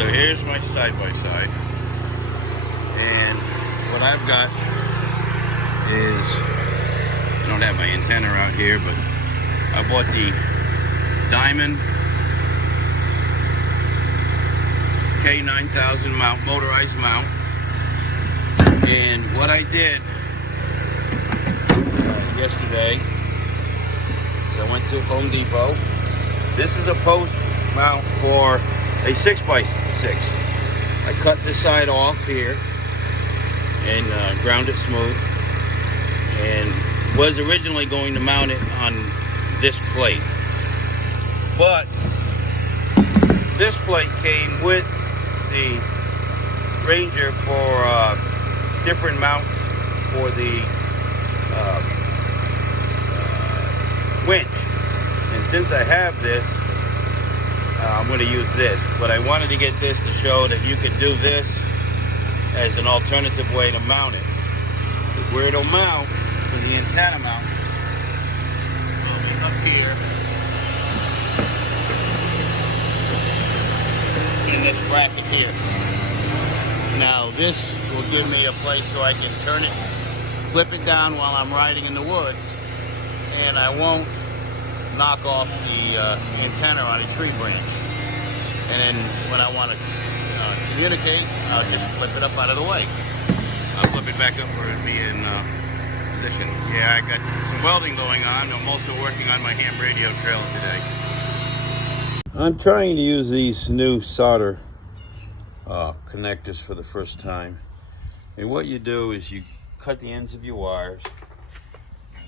So here's my side-by-side, and what I've got is, I don't have my antenna out here, but I bought the Diamond K9000 mount, motorized mount. And what I did yesterday is I went to Home Depot. This is a post mount for a 6x6. I cut this side off here and ground it smooth, and was originally going to mount it on this plate, but this plate came with the Ranger for different mounts for the winch. And since I have this, I'm going to use this. But I wanted to get this to show that you could do this as an alternative way to mount it. Where it'll mount for the antenna mount will be up here in this bracket here. Now this will give me a place so I can turn it, flip it down while I'm riding in the woods, and I won't knock off the antenna on a tree branch. And then when I want to communicate, I'll just flip it up out of the way. I'll flip it back up where it'll be in position. Yeah, I got some welding going on. I'm also working on my ham radio trail today. I'm trying to use these new solder connectors for the first time. And what you do is you cut the ends of your wires,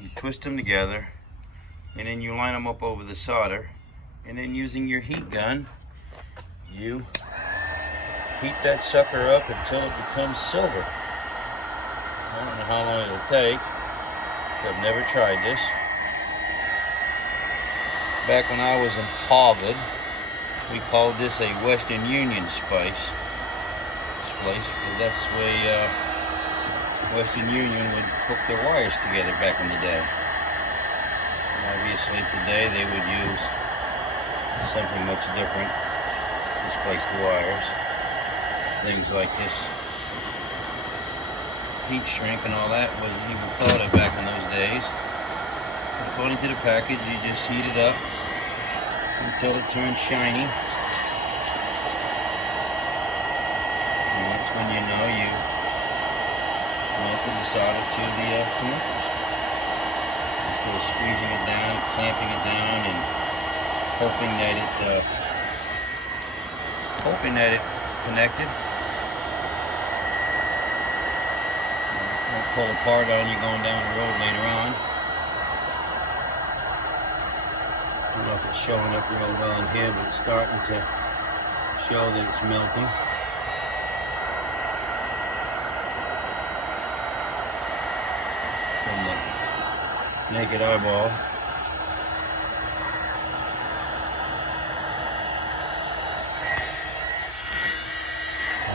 you twist them together, and then you line them up over the solder, and then using your heat gun, you heat that sucker up until it becomes silver. I don't know how long it'll take. I've never tried this. Back when I was in Harvard, we called this a Western Union place, because that's the way Western Union would hook their wires together back in the day. And obviously today they would use something much different to splice the wires. Things like this heat shrink and all that wasn't even thought of back in those days. According to the package, you just heat it up until it turns shiny. And that's when you know you melted the solder to the connectors. Instead of squeezing it down, clamping it down, and hoping that it connected. Won't pull apart on you going down the road later on. I don't know if it's showing up real well in here, but it's starting to show that it's melting. From the naked eyeball.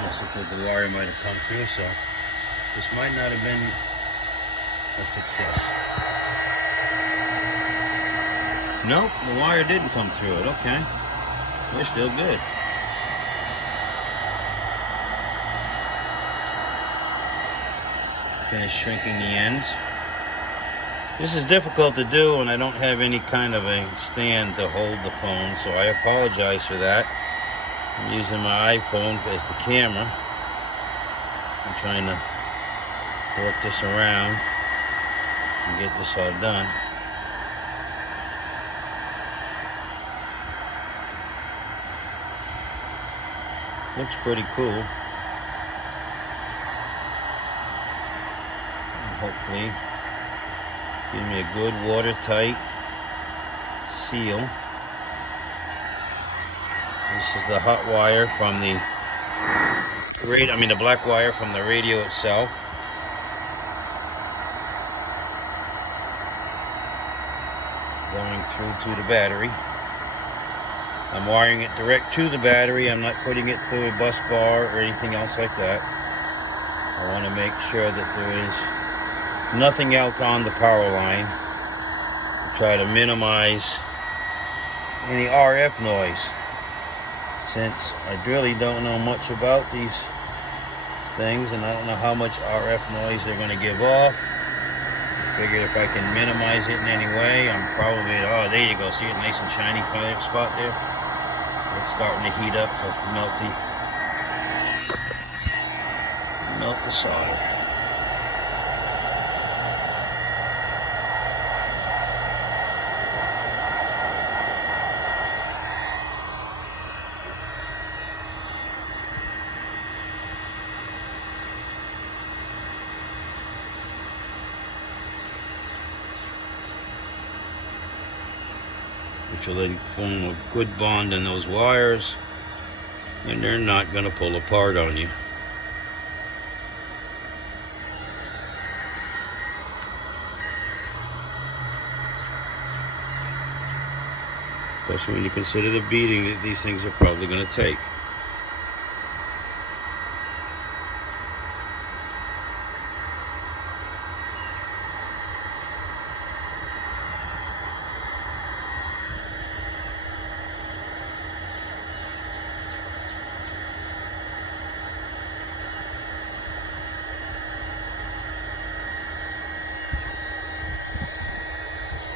Also thought the wire might have come through, so this might not have been a success. Nope, the wire didn't come through it. Okay, we're still good. Finish shrinking the ends. This is difficult to do when I don't have any kind of a stand to hold the phone, so I apologize for that. I'm using my iPhone as the camera. I'm trying to work this around and get this all done. Looks pretty cool. And hopefully give me a good watertight seal. This is the hot wire from the the black wire from the radio itself. Going through to the battery. I'm wiring it direct to the battery. I'm not putting it through a bus bar or anything else like that. I want to make sure that there is nothing else on the power line to try to minimize any RF noise. since I really don't know much about these things and I don't know how much RF noise they're going to give off, I figured if I can minimize it in any way, I'm probably, oh, there you go, see it, nice and shiny spot there? It's starting to heat up to melt the solder. Which will then form a good bond in those wires, and they're not going to pull apart on you. Especially when you consider the beating that these things are probably going to take.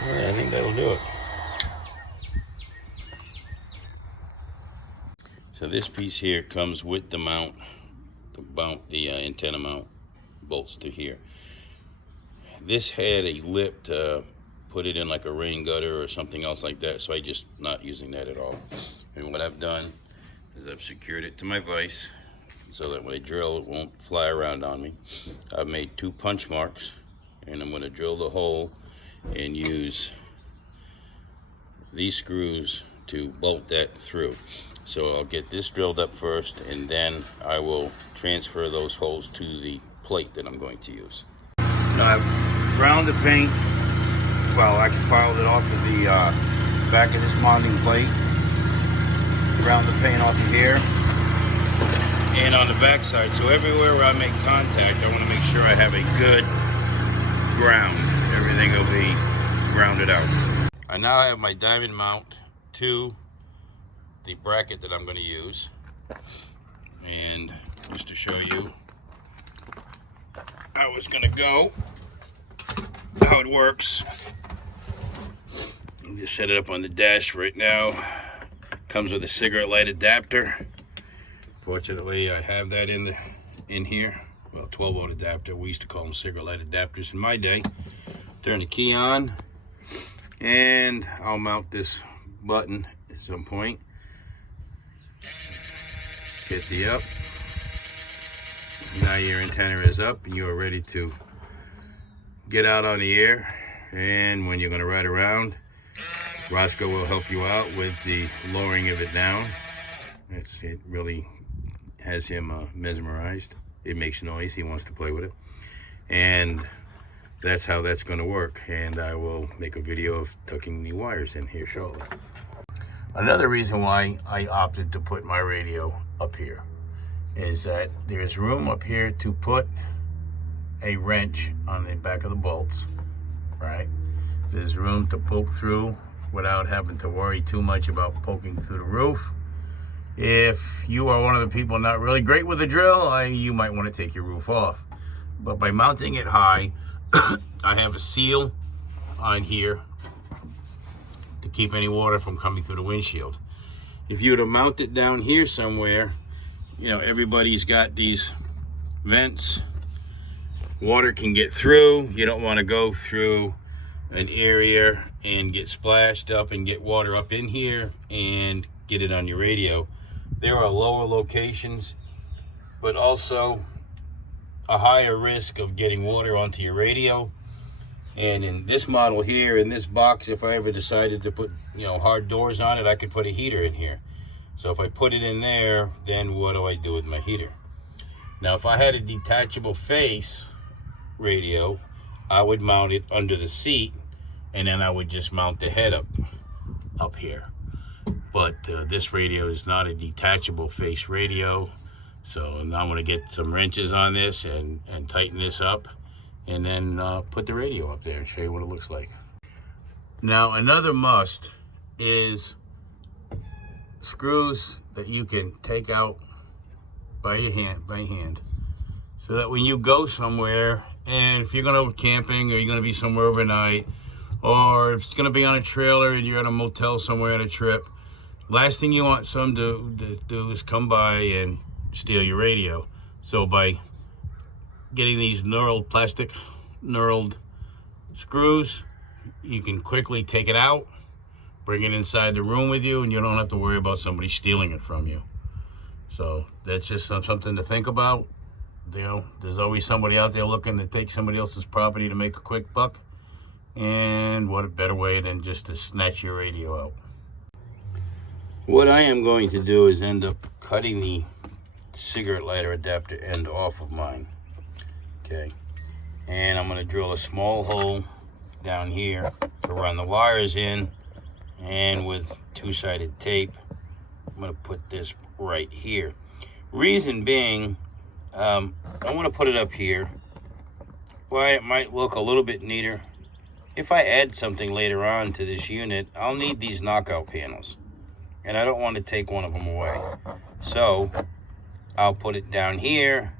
Yeah, I think that'll do it. So this piece here comes with the mount, the antenna mount bolts to here. This had a lip to put it in like a rain gutter or something else like that, so I just not using that at all. And what I've done is I've secured it to my vise so that when I drill it won't fly around on me. I've made 2 punch marks, and I'm going to drill the hole and use these screws to bolt that through. So I'll get this drilled up first, and then I will transfer those holes to the plate that I'm going to use. Now I've ground the paint, well, I actually filed it off of the back of this mounting plate. Ground the paint off of here and on the back side. So everywhere where I make contact, I want to make sure I have a good ground. Everything will be grounded out. I now have my diamond mount to the bracket that I'm going to use, and just to show you how it's going to go, how it works, I'll just set it up on the dash right now. Comes with a cigarette light adapter. Fortunately, I have that in here. Well, 12-volt adapter. We used to call them cigarette light adapters in my day. Turn the key on, and I'll mount this button at some point. Get the up. Now your antenna is up and you are ready to get out on the air. And when you're going to ride around, Roscoe will help you out with the lowering of it down. It really has him mesmerized. It makes noise. He wants to play with it. And that's how that's going to work. And I will make a video of tucking the wires in here shortly. Another reason why I opted to put my radio up here is that there's room up here to put a wrench on the back of the bolts, right? There's room to poke through without having to worry too much about poking through the roof. If you are one of the people not really great with a drill, you might want to take your roof off. But by mounting it high, I have a seal on here to keep any water from coming through the windshield. If you were to mount it down here somewhere, you know, everybody's got these vents. Water can get through. You don't want to go through an area and get splashed up and get water up in here and get it on your radio. There are lower locations, but also a higher risk of getting water onto your radio. And in this model here, in this box, if I ever decided to put, you know, hard doors on it, I could put a heater in here. So if I put it in there, then what do I do with my heater? Now, if I had a detachable face radio, I would mount it under the seat, and then I would just mount the head up here. But this radio is not a detachable face radio. So now I'm going to get some wrenches on this and tighten this up, and then put the radio up there and show you what it looks like. Now, another must is screws that you can take out by hand, so that when you go somewhere, and if you're going to go camping or you're going to be somewhere overnight, or if it's going to be on a trailer and you're at a motel somewhere on a trip, last thing you want some to do is come by and steal your radio. So by getting these plastic knurled screws, you can quickly take it out, bring it inside the room with you, and you don't have to worry about somebody stealing it from you. So that's just something to think about. You know, there's always somebody out there looking to take somebody else's property to make a quick buck. And what a better way than just to snatch your radio out. What I am going to do is end up cutting the cigarette lighter adapter end off of mine. Okay. And I'm going to drill a small hole down here to run the wires in. And with two-sided tape, I'm going to put this right here. Reason being, I want to put it up here. Why it might look a little bit neater. If I add something later on to this unit, I'll need these knockout panels. And I don't want to take one of them away. So I'll put it down here.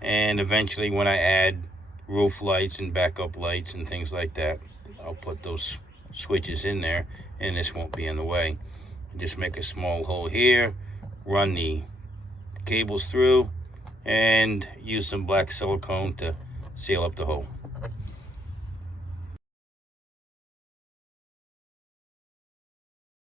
And eventually when I add roof lights and backup lights and things like that, I'll put those switches in there and this won't be in the way. Just make a small hole here, run the cables through, and use some black silicone to seal up the hole.